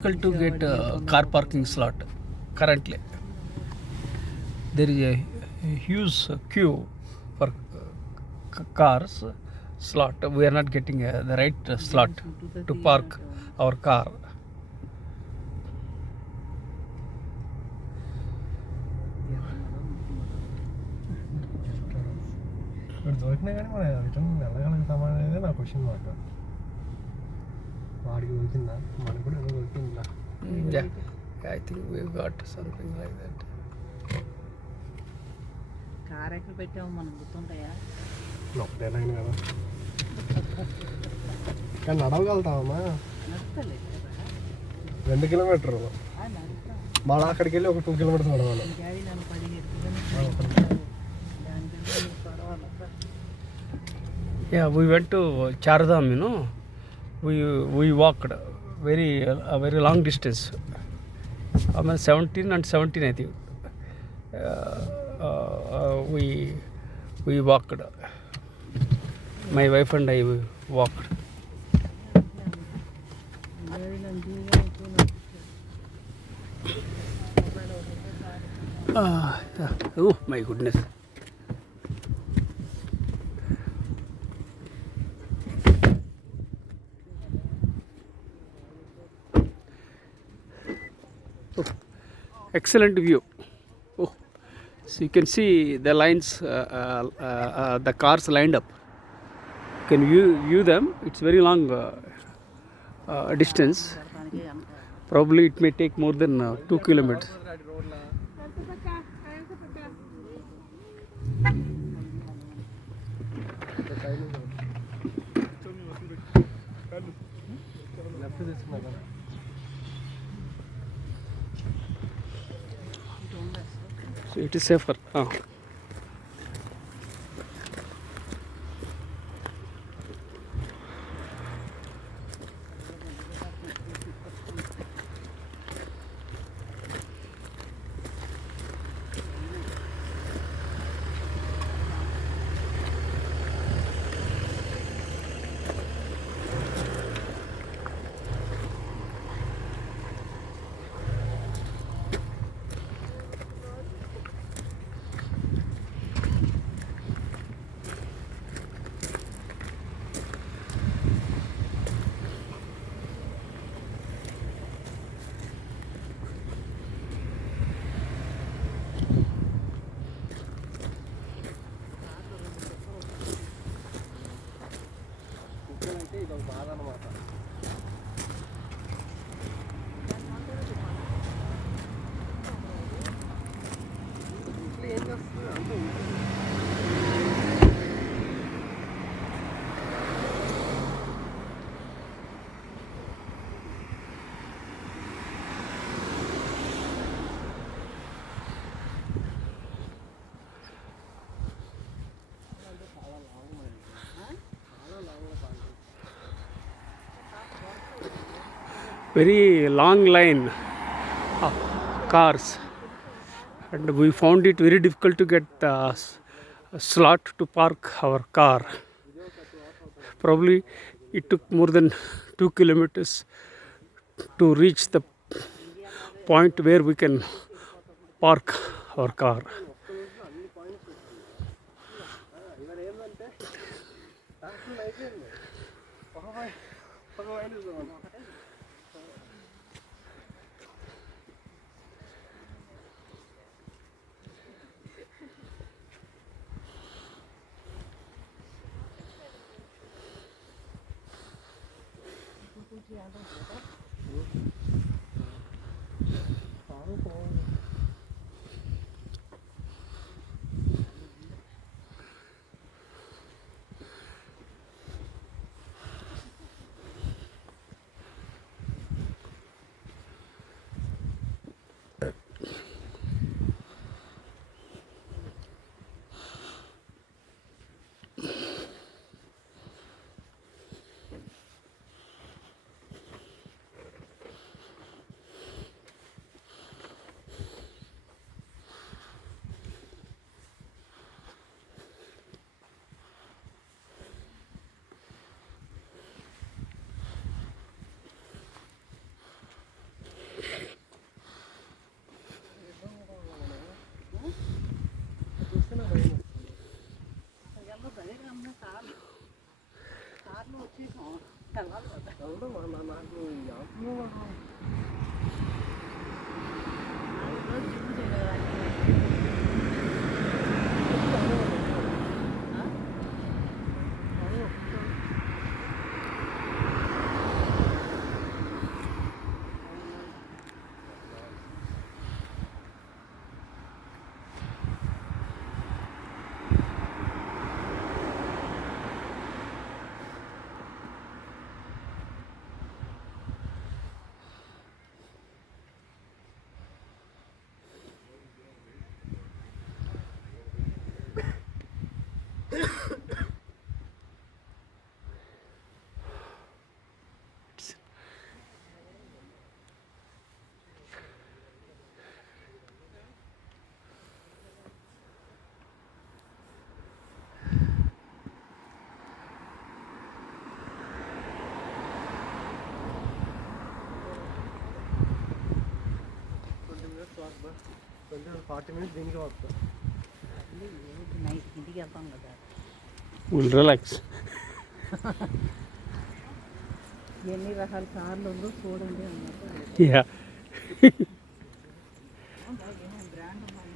Difficult to get a car parking slot currently. There is a huge queue for cars slot. We are not getting the right slot to park our car. దొరికినా కానీ మన return వెళ్ళగలిగిన సమానం అనేది నా question mark. వాడికి దొరికిందా మనకు కూడా ఏదో దొరికిందా? I think we got something like that. Car ఎక్కడ పెట్టాము మనం గుర్తుంటాయా? ఒకటే లైన్ కదా కానీ నడవగలుగుతామమ్మా. 2 కిలోమీటర్లు మళ్ళీ అక్కడికి వెళ్ళి ఒక 2 కిలోమీటర్స్ నడవాలి. Yeah, we went to Chardham, we walked a very long distance. I mean 17 and 17 I think. We walked. My wife and I walked. Yeah. Oh my goodness. Excellent view. Oh, so you can see the lines, the cars lined up. You can view them. It's very long distance. Probably it may take more than 2 kilometers. So it is safer. Very long line of cars, and we found it very difficult to get a slot to park our car. Probably it took more than 2 kilometers to reach the point where we can park our car. 40 minutes దీనికి వస్తాం. Night ఇంటికి వెళ్తాం కదా. We'll relax. ఎన్ని రకాల కార్లు ఉందో చూడండి అన్నమాట. Yeah. బ్రాండ్ ఉన్నాయి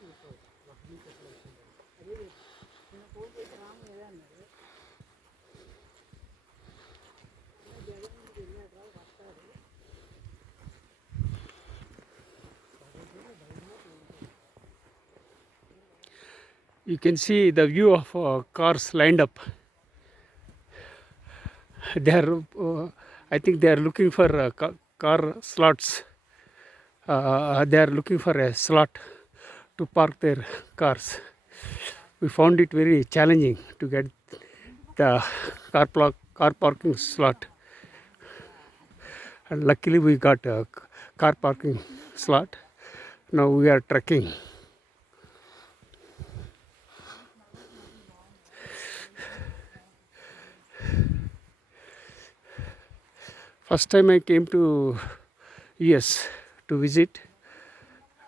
తీసుకోవచ్చు. You can see the view of cars lined up. They are, I think they are looking for car slots. They are looking for a slot to park their cars. We found it very challenging to get the car parking slot, and luckily we got a car parking slot. Now we are trekking. First time I came to US to visit,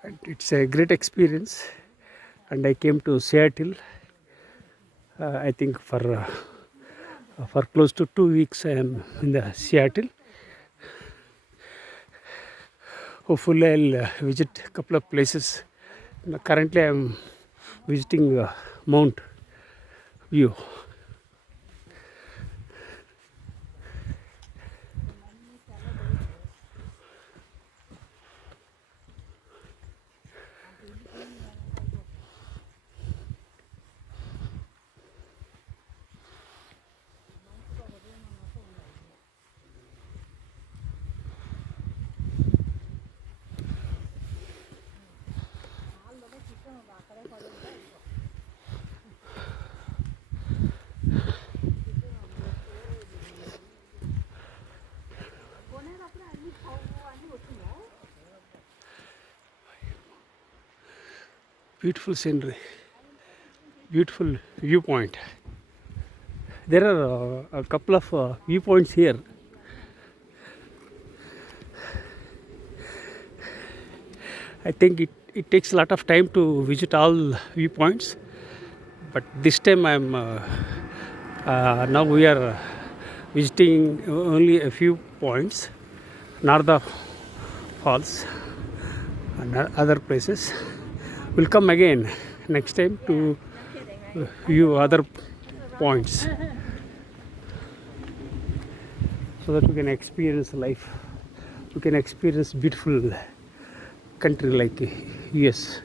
and it's a great experience. And I came to Seattle. I think for close to 2 weeks I am in the Seattle. Hopefully I'll visit a couple of places. Currently I am visiting Mount View. Beautiful scenery, beautiful viewpoint. There are a couple of viewpoints here. I think it takes a lot of time to visit all viewpoints, but this time now we are visiting only a few points, Narda Falls and other places. We'll come again next time to view other points so that we can experience life. We can experience beautiful country like US.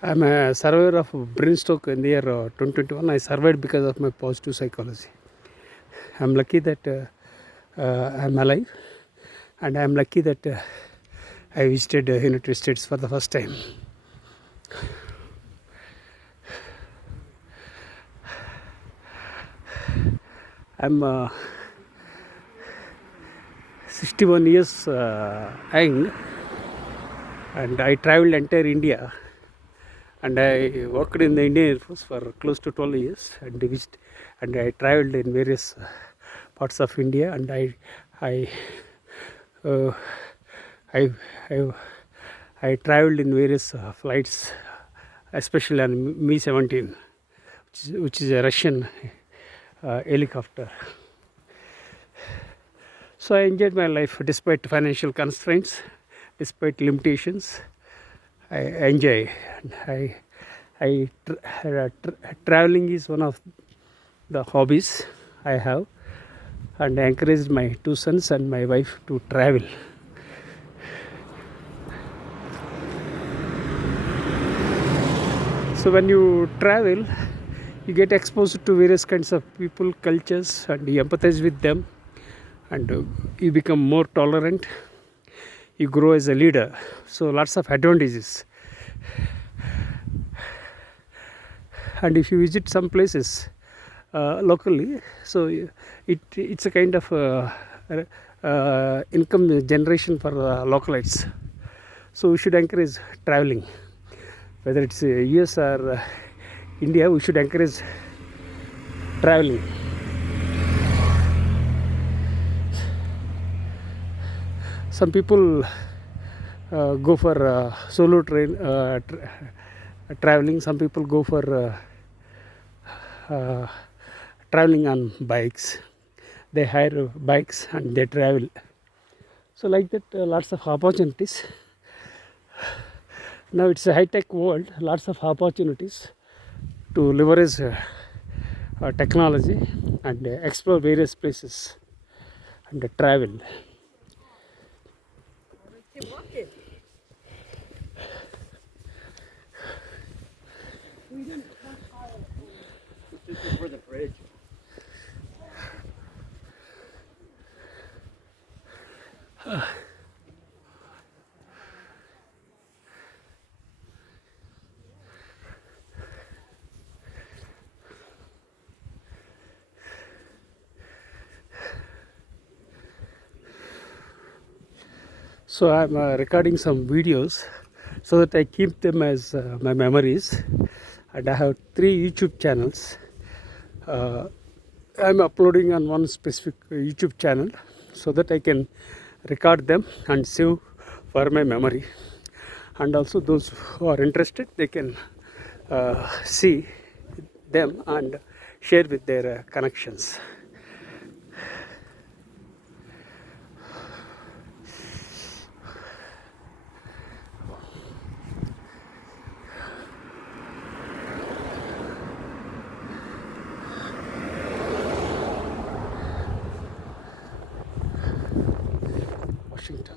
I'm a survivor of brain stroke in the year 2021. I survived because of my positive psychology. I'm lucky that I'm alive, and I'm lucky that I visited United States for the first time. I'm 61 years young, and I traveled entire India, and I worked in the Indian Air Force for close to 12 years, and I traveled in various parts of India, and uh, I, I traveled in various flights, especially on Mi-17, which is a Russian helicopter. So I enjoyed my life despite financial constraints, despite limitations. I enjoy. Traveling is one of the hobbies I have, and I encouraged my two sons and my wife to travel. So when you travel, you get exposed to various kinds of people, cultures, and you empathize with them, and you become more tolerant. You grow as a leader. So lots of advantages. And if you visit some places locally, so it's a kind of income generation for localites. So we should encourage traveling, whether it's US or India. We should encourage traveling. Some people go for solo traveling. Some people go for traveling on bikes. They hire bikes and they travel. So like that, lots of opportunities. Now it's a high-tech world. Lots of opportunities to leverage technology and explore various places and travel. This is for the bridge. So I'm recording some videos so that I keep them as my memories, and I have 3 YouTube channels. I'm uploading on one specific YouTube channel so that I can record them and save for my memory. And also those who are interested, they can see them and share with their connections. Washington.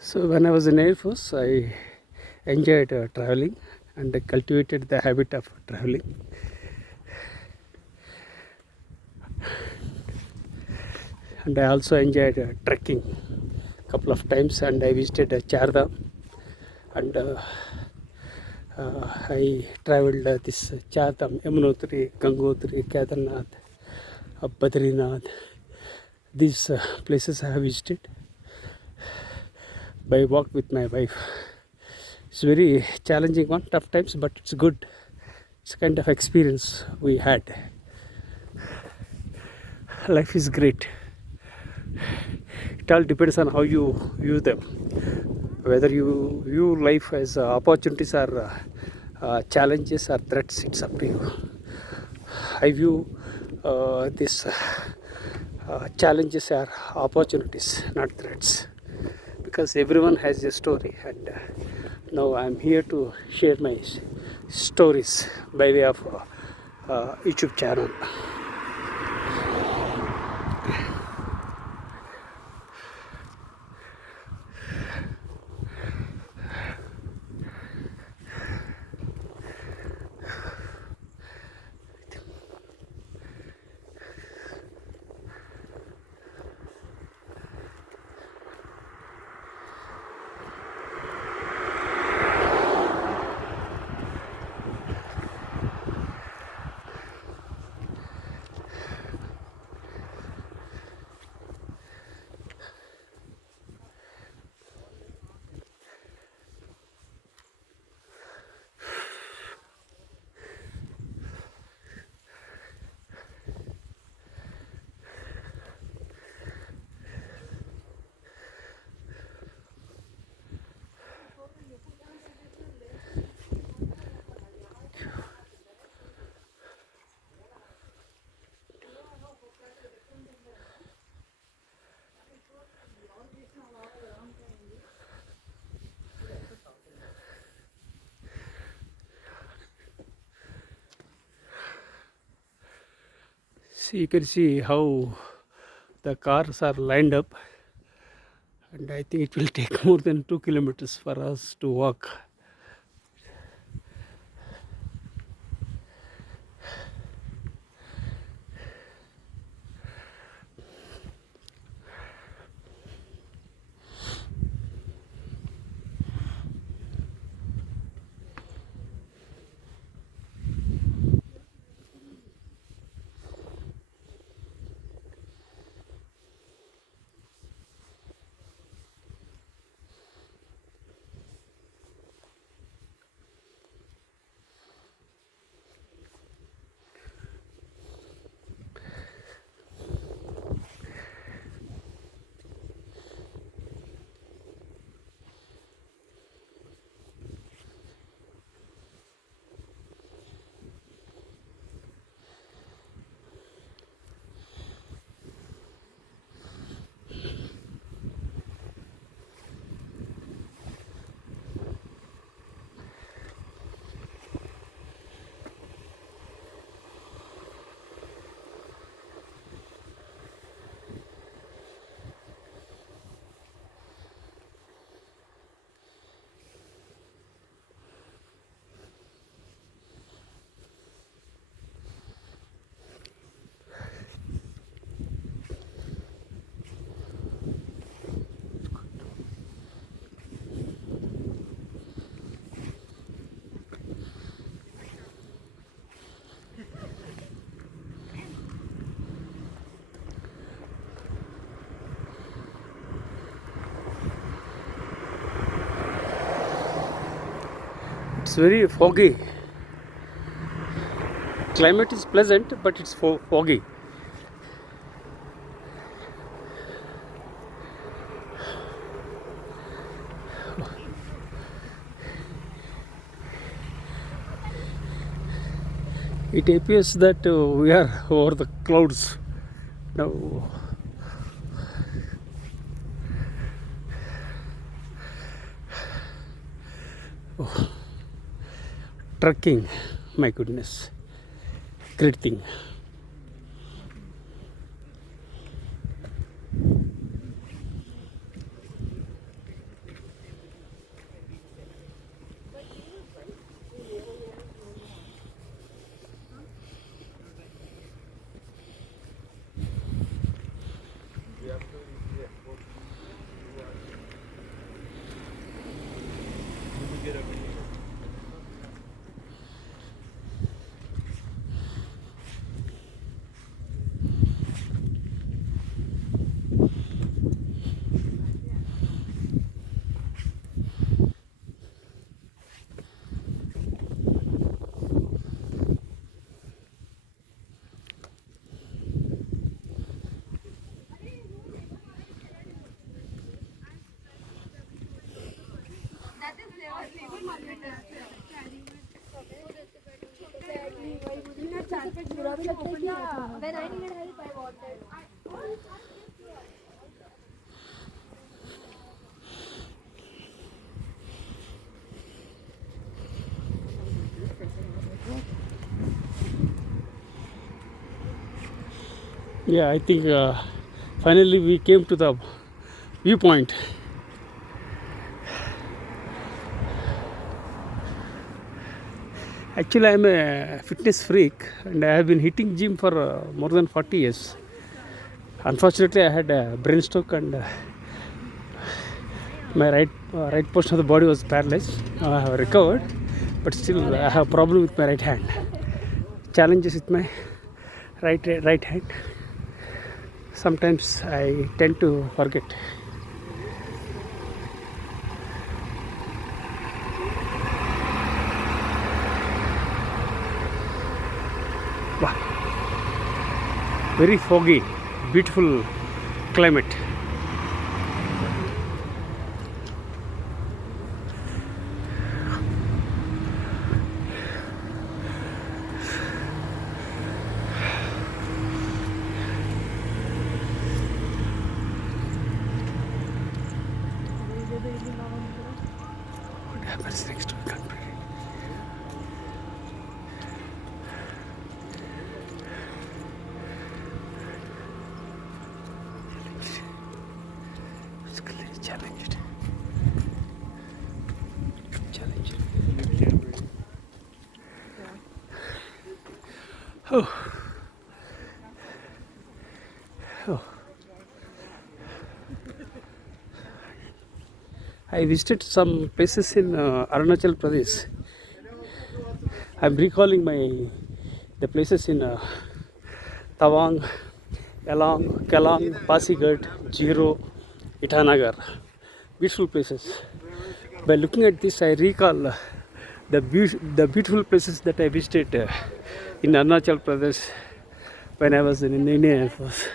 So when I was in Air Force, I enjoyed traveling and I cultivated the habit of traveling. And I also enjoyed trekking a couple of times, and I visited Chardham, and I traveled this Chardham, Yamunotri, Gangotri, Kedarnath, Badrinath. These places I have visited by walk with my wife. It's very challenging one, tough times, but it's good. It's kind of experience we had. Life is great. It all depends on how you view them. Whether you view life as opportunities or challenges or threats, it's up to you. I view these challenges are opportunities, not threats, because everyone has a story, and now I'm here to share my stories by way of YouTube channel. See, you can see how the cars are lined up, and I think it will take more than 2 kilometers for us to walk. It's very foggy. Climate is pleasant, but it's foggy. It appears that we are over the clouds now. Oh, trekking, my goodness, great thing. When I needed help, I wanted. Yeah, I think finally we came to the viewpoint. Actually, I'm a fitness freak and I have been hitting gym for more than 40 years. Unfortunately, I had a brain stroke and my right portion of the body was paralyzed. I have recovered, but still I have a problem with my right hand. Challenges with my right hand. Sometimes I tend to forget. Wow. Very foggy, beautiful climate. What happens next? We can't predict. Physically challenged. Oh. Oh. I visited some places in Arunachal Pradesh. I'm recalling the places in Tawang, Yalang, Kalang, Pasighat, Jiro, Itanagar. Beautiful places. By looking at this, I recall the beautiful places that I visited in Arunachal Pradesh when I was in Indian Air Force.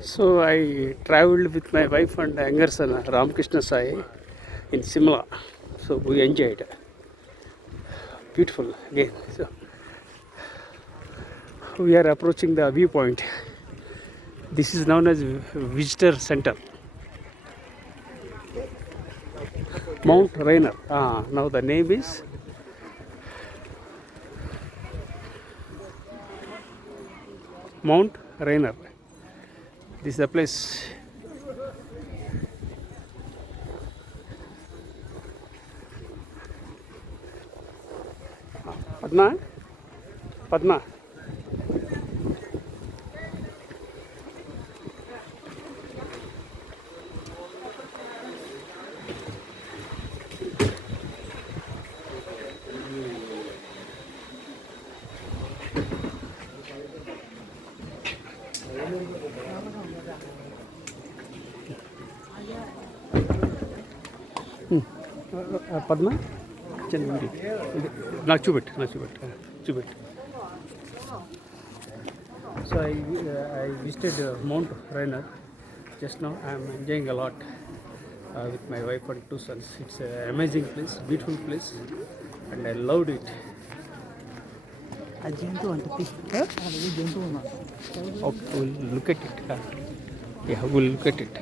So I traveled with my wife and younger son Ramakrishna Sai in Simla. So we enjoyed. Beautiful again. So we are approaching the viewpoint. This is known as visitor center. Mount Rainier. Now the name is Mount Rainier. This is the place. Padma. Padma. Not Chubit. Chubit. So I visited Mount Rainier just now. I am enjoying a lot with my wife and two sons. It's an amazing place, beautiful place, and I loved it. ఆ జంతువు అంటే అది జంతువు ఉన్నారు. Okay, we'll look at it. Yeah, we'll look at it.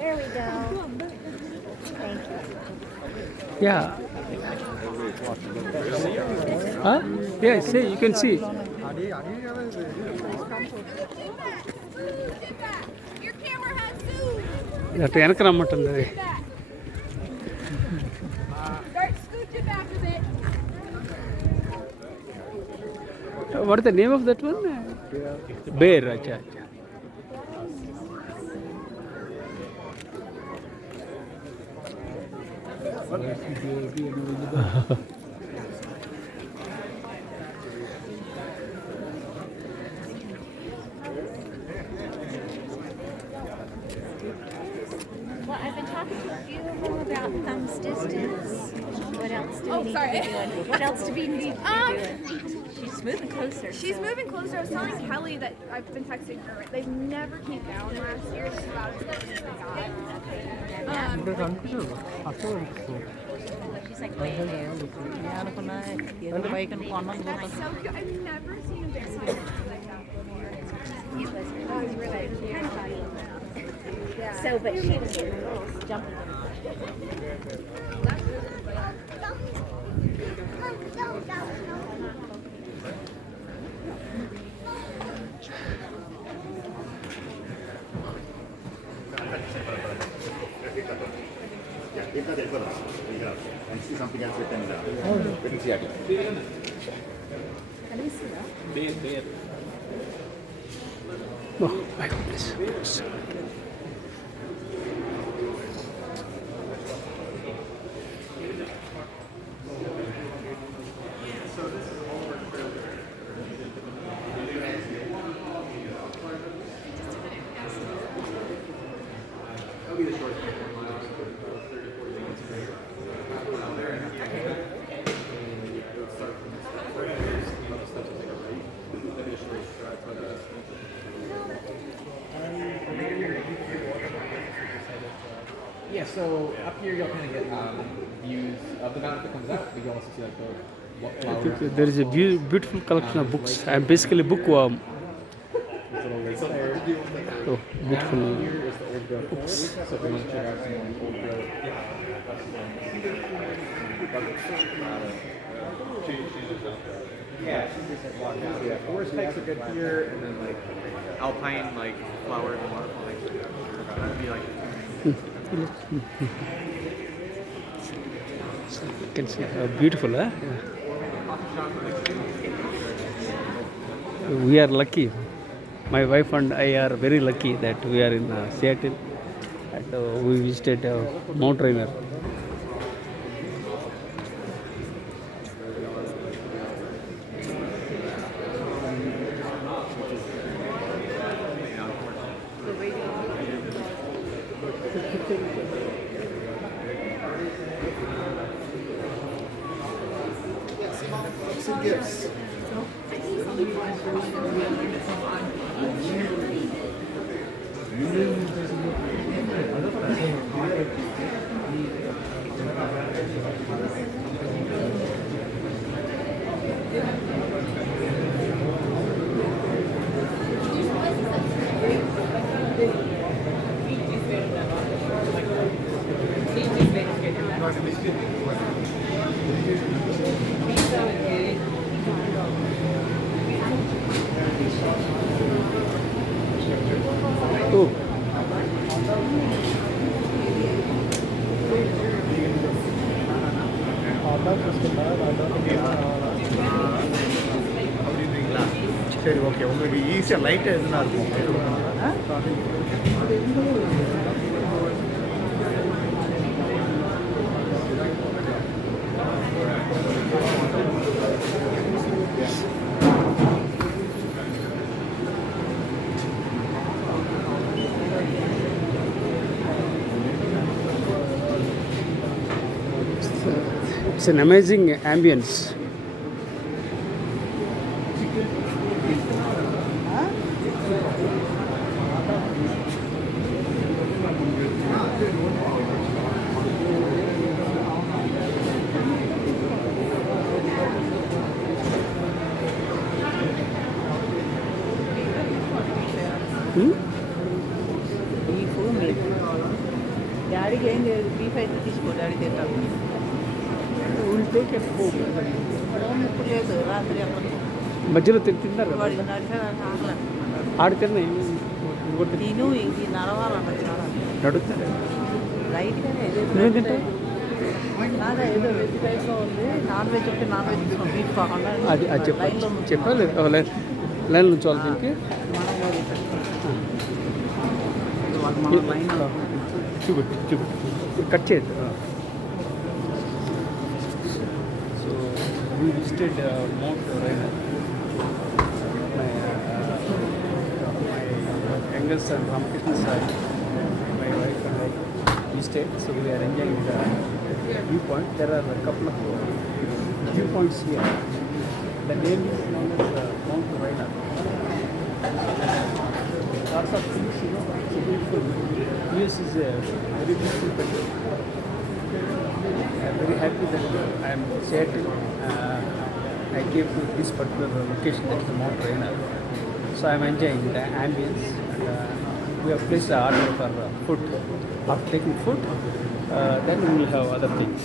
There we go. Thank you. Yeah. Huh? Yeah, see, you can see. Your camera has zoom. అటు వెనక రమ్మంటుంది అది. Start scooching back a bit. What is the name of that one? Bear. Acha. Well, I've been talking to a few of them about thumbs distance. What else do we need sorry. to be doing? What else do we need to be doing? She's moving closer. She's moving closer. I was telling Kelly that I've been texting her. They never came down last year. This is about as close as they got. She's like way there. నేను అనుకున్నా ఏదో bike అనుకున్నాను. That's so cute. I've never seen a big spider like that before. It was That was really cute. Yeah. so, but she was getting a little jumpy. If that is good, and see something else within within Seattle. Oh my goodness. Yeah, so up here you'll kind of get views of the mountain that comes out, but you also see like the what flowers. There is a beautiful collection of books. I am basically a bookworm. There's little lakes there. Oh, beautiful. Here is the old growth forest, so if you want to check out some like old growth. Yeah, yeah, forest hikes are good here, and then like alpine like flowers and waterfall hikes are good. That'd be like You can see how beautiful, huh? We are lucky. My wife and I are very lucky that we are in Seattle and we visited Mount Rainier. Oh, அதான் question அப்படின்றீங்களா? சரி, okay. உங்களுக்கு ஈஸியாக லைட்டாக எதுனா இருக்கும். it's an amazing ambience. డాడీకి ఏం లేదు 3-5 తీసుకో డాడీ తింటాను We'll take it home. Phone ఇప్పుడు లేదు రాత్రి అక్కడ మధ్యలో తింటున్నారు కదా. వాడికి నడిచాలని ఆగలేదు ఆడితేనే తిను ఇది నడవాలన్న చాలా నడుస్తారు. లైట్గానే నువ్వేం తింటావు? నాదా ఏదో వెజ్ టైప్లో ఉంది నాన్ వెజ్ ఉంటే నాన్ వెజ్ తీసుకోండి బీఫ్ కాకుండా అది లైన్లో చెప్పాలి. లైన్ నుంచి వాళ్ళు దీనికి మనం లైన్లో చూపెట్టు కట్ చేయద్దు. So we visited Mount Rainier. My youngest son Ramkrishna sir, my wife and I, we stayed. So we are enjoying the viewpoint. There are a couple of viewpoints here. The name is known as Mount Rainier. Lots of things, you know, it's a beautiful. US is a very beautiful country. I am very happy that I am in Seattle. I came to this particular location, that is Mount Rainier. So I am enjoying the ambience. And, we have placed an order for food. After taking food, then we will have other things.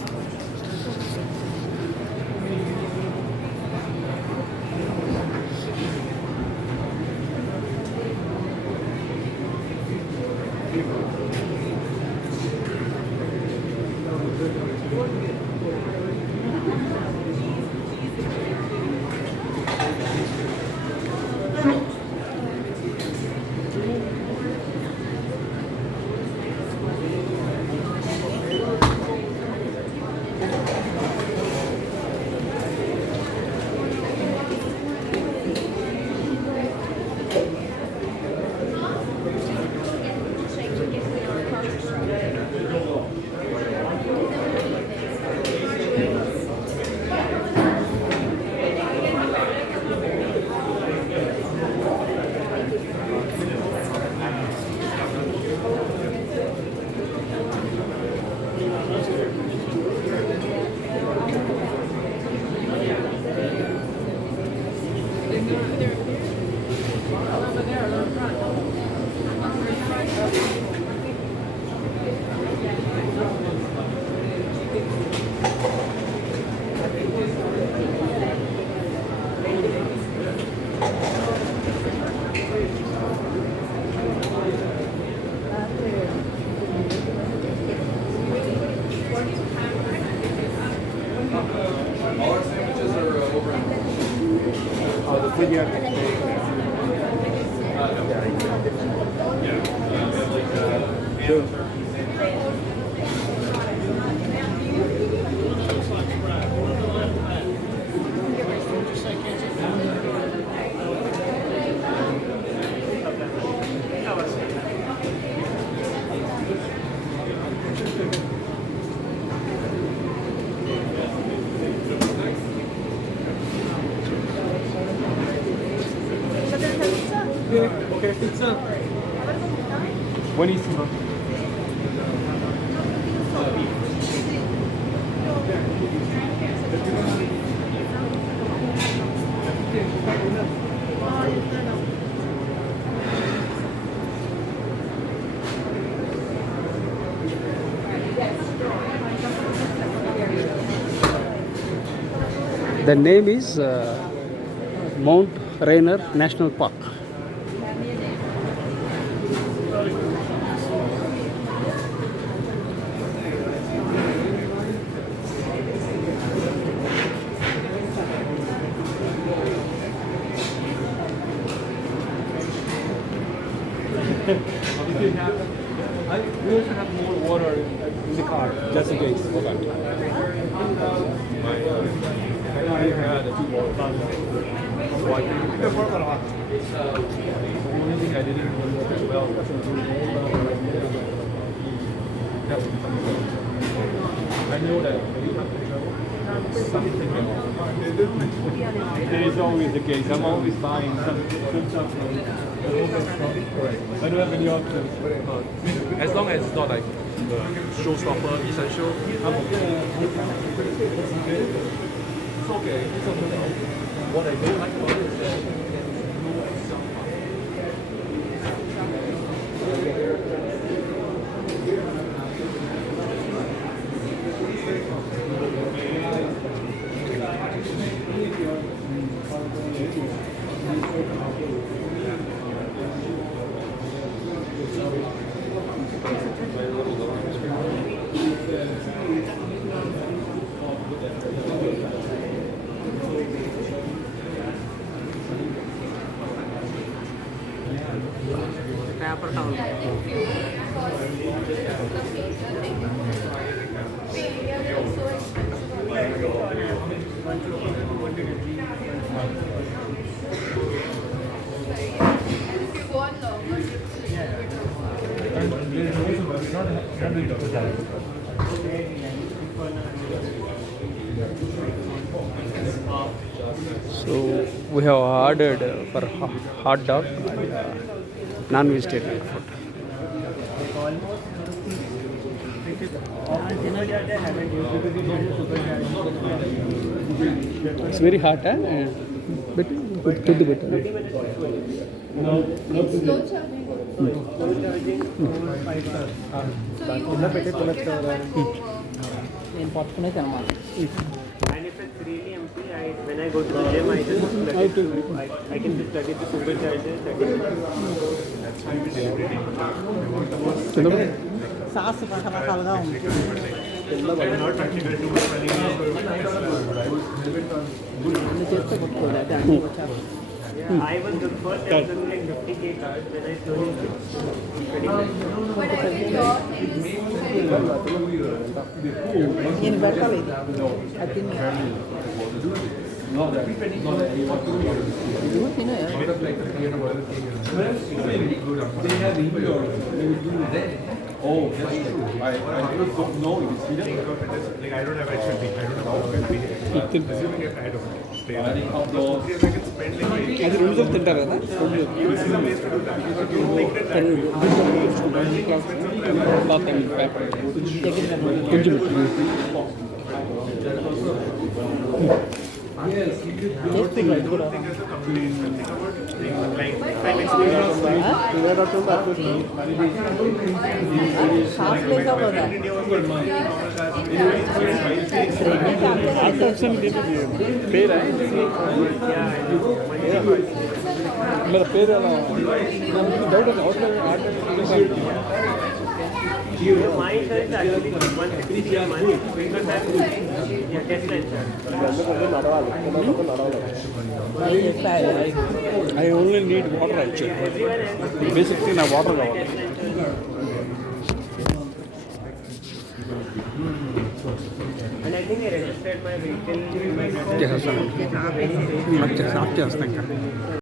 Okay, pizza. Buonissimo. The name is Mount Rainier National Park. We also have more water in the car, just in case. Hold on. I had a few more. So I think the only thing I didn't remember as well. I know that you have to travel. Something else. It is always the case. I'm always buying some good stuff from I don't have any options. As long as it's not like showstopper, essential. I'm okay. It's okay. It's okay. What I don't like about it is that no Excel So we have ordered for hot dog and non-vegetarian food. It's very hot, huh? And if it's really empty, when I go to the gym, I can just plug it to supercharger. Sauce రకరకాలుగా ఉంది. అన్ని చేస్తే కొట్టుకోవాలి అంటే అన్ని వచ్చారు. I was the first I was doing like 50K cards when I slowly నేను పెట్టాలి ఇది అది తిని Oh, that's true. I don't know if it's here. Like, I don't have HLP. I don't have HLP. Assuming if I don't stay there. I can spend like అది రెండు రోజులు తింటారు కదా even in the ways to do that. But you don't think that way. కొంచెం Yes, you could do things. I don't think as a company is think about things like I'm experienced. Sauce లేక కదా పేరా मेरा పేరు ఎలా doubt outline my shirt is actually 160 a month because I'm test I only need water actually. Basically నా water కావాలి and I think I registered my vehicle. చేస్తాను చేస్తాను ఇంకా